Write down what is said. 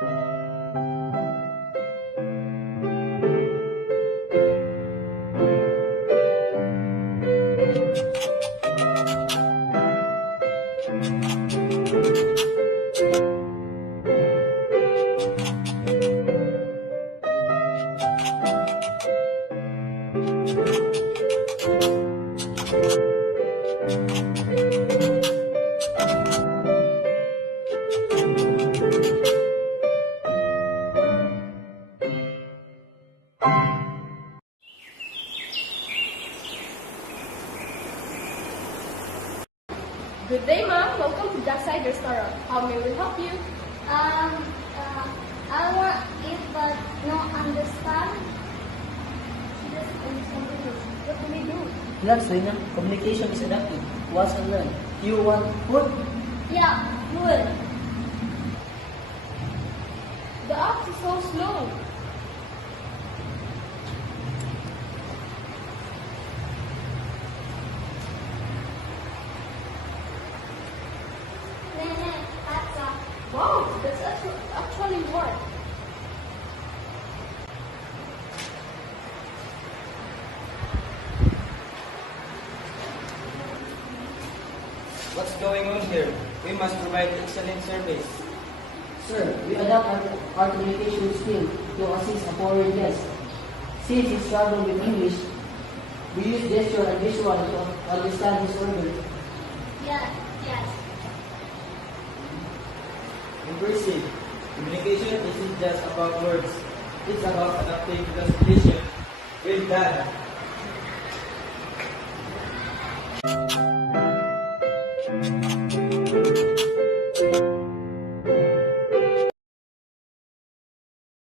Good day, ma'am. Welcome to Jackside Restaurant. How may we help you? I want it but no understand. What do we do? Relax, Reina. Communication is adaptive. Watch and learn. You want food? Yeah, good. The app is so slow. Nene, pizza. Wow, that's actually what? What's going on here? We must provide excellent service. Sir, we adapt our communication skill to assist a foreign guest. Since he struggles with English, we use gesture and visual to understand his order. Yes. Impressive. Communication isn't just about words. It's about adapting to the situation. Well done.